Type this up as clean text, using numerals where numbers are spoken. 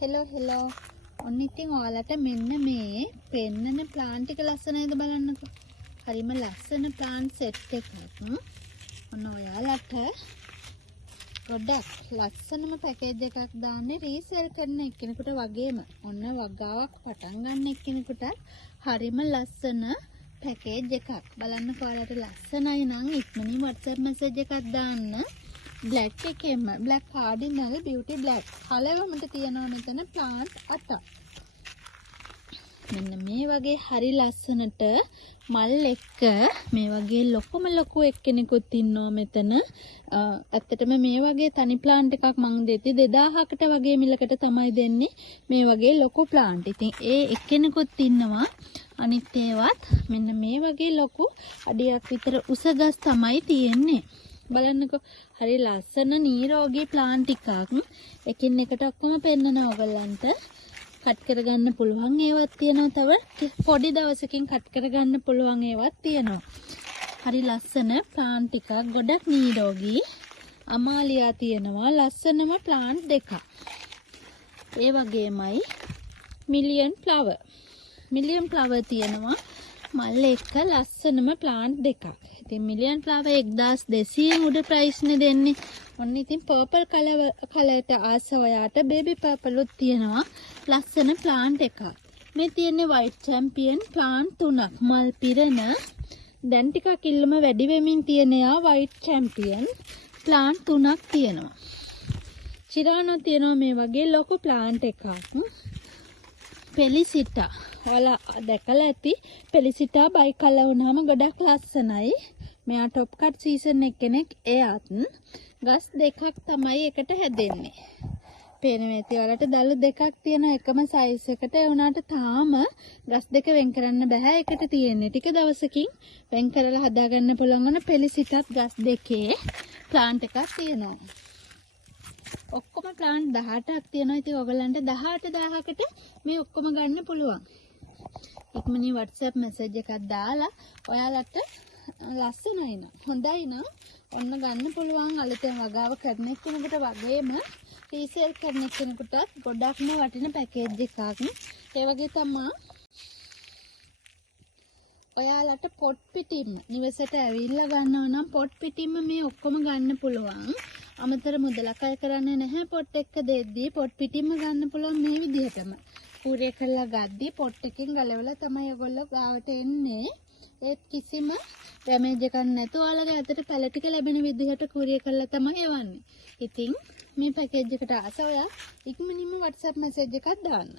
Hello ඔන්න ඉතින් ඔයාලට මෙන්න මේ පෙන්නන ප්ලාන්ට් එක ලස්සනයිද බලන්නකෝ. හරිම ලස්සන ප්ලාන්ට් සෙට් එකක්. ඔන්න ඔයාලට ගොඩක් ලස්සනම පැකේජ් එකක් දාන්නේ රීසෙල් කරන එක්කෙනෙකුට වගේම ඔන්න වගාවක් පටන් ගන්න එක්කෙනෙකුට හරිම ලස්සන පැකේජ් එකක්. බලන්නකෝ ඔයාලට ලස්සනයි නම් ඉක්මනින් WhatsApp message එකක් දාන්න. black එකෙම black cardinal beauty black කලවමට තියෙනවා මෙතන plant 8ක්. මෙන්න මේ වගේ හරි ලස්සනට මල් එක්ක මේ වගේ ලොකු එක්කෙනෙකුත් ඉන්නවා මෙතන. ඇත්තටම මේ වගේ තනි plant එකක් මම දෙති 2000කට වගේ මිලකට තමයි දෙන්නේ මේ වගේ ලොකු plant. ඉතින් ඒ එක්කෙනෙකුත් ඉන්නවා. අනිත් ඒවත් මෙන්න මේ වගේ ලොකු අඩියක් විතර උස ගස් තමයි තියෙන්නේ. බලන්නකෝ හරි ලස්සන නිරෝගී ප්ලාන්ට් එකක්. එකින් එකට ඔක්කොම පෙන්නන ඕගලන්ට කට් කරගන්න පුළුවන් ඒවත් තියෙනවා. තව පොඩි දවසකින් කට් කරගන්න පුළුවන් ඒවත් තියෙනවා. හරි ලස්සන ප්ලාන්ට් එකක් ගොඩක් නිරෝගී. අමාලියා තියෙනවා ලස්සනම ප්ලාන්ට් දෙකක්. ඒ වගේමයි මිලියන් ෆ්ලවර් තියෙනවා මල් එක්ක ලස්සනම ප්ලාන්ට් දෙකක්. ඉතින් මිලියන් ෆ්ලවර් 1200 උඩ ප්‍රයිස් නේ දෙන්නේ. ඔන්න ඉතින් පර්පල් කලර්ට ආස ඔයාට බේබි පර්පල් උත් තියෙනවා ලස්සන ප්ලාන්ට් එකක්. මේ තියෙන්නේ වයිට් චැම්පියන් ප්ලාන්ට් 3ක්. මල් පිරෙන දැන් ටිකක් ඉල්ලම වැඩි වෙමින් තියෙනවා වයිට් චැම්පියන් ප්ලාන්ට් 3ක් තියෙනවා. චිරානෝ තියෙනවා මේ වගේ ලොකු ප්ලාන්ට් එකක්. පෙලිසිටා ඔයාලා දැකලා ඇති පෙලිසිටා බයි කලර් වුණාම ගොඩක් ලස්සනයි. මෙයා টොප් කට් සීසන් එකෙක්. එයාත් ගස් දෙකක් තමයි එකට හැදෙන්නේ. පේනවා ඇති ඔයාලට දළු දෙකක් තියෙන එකම සයිස් එකට. ඒ වුණාට තාම ගස් දෙක වෙන් කරන්න බෑ. එකට තියෙන්නේ ටික දවසකින් වෙන් කරලා හදාගන්න පුළුවන් වුණ පෙලිසිටත් ගස් දෙකේ ප්ලාන්ට් එකක් තියෙනවා. ඔක්කොම ප්ලාන්ට් 18ක් තියෙනවා. ඉතින් ඔයගලන්ට 18000කට මේ ඔක්කොම ගන්න පුළුවන්. ඉක්මනින් WhatsApp message එකක් දාලා ඔයාලට ලස්සනයි නම් හොඳයි නම් ඔන්න ගන්න පුළුවන්. අලුතෙන් වගාව කරන කෙනෙකුට වගේම රීසෙල් කරන කෙනෙකුටත් ගොඩක්ම වටින පැකේජ් එකක්. ඒ වගේ තමයි ඔයාලට පොට් පිටින්ම නිවසට ඇවිල්ලා ගන්නවා නම් පොට් පිටින්ම මේ ඔක්කොම ගන්න පුළුවන්. අමතර මුදලක් අය කරන්නේ නැහැ. පොට් එක දෙද්දී පොට් පිටින්ම ගන්න පුළුවන් මේ විදිහටම. කූරිය කරලා ගද්දී පොට් එකකින් ගලවලා තමයි ඔයගොල්ලෝ ගාවට එන්නේ. ඒත් කිසිම ඩැමේජ් එකක් නැතුව ඔයාලගේ අතට පැල ටික ලැබෙන විදිහට කූරිය කරලා තමයි එවන්නේ. ඉතින් මේ පැකේජ් එකට ආස ඔයා ඉක්මනින්ම WhatsApp message එකක් දාන්න.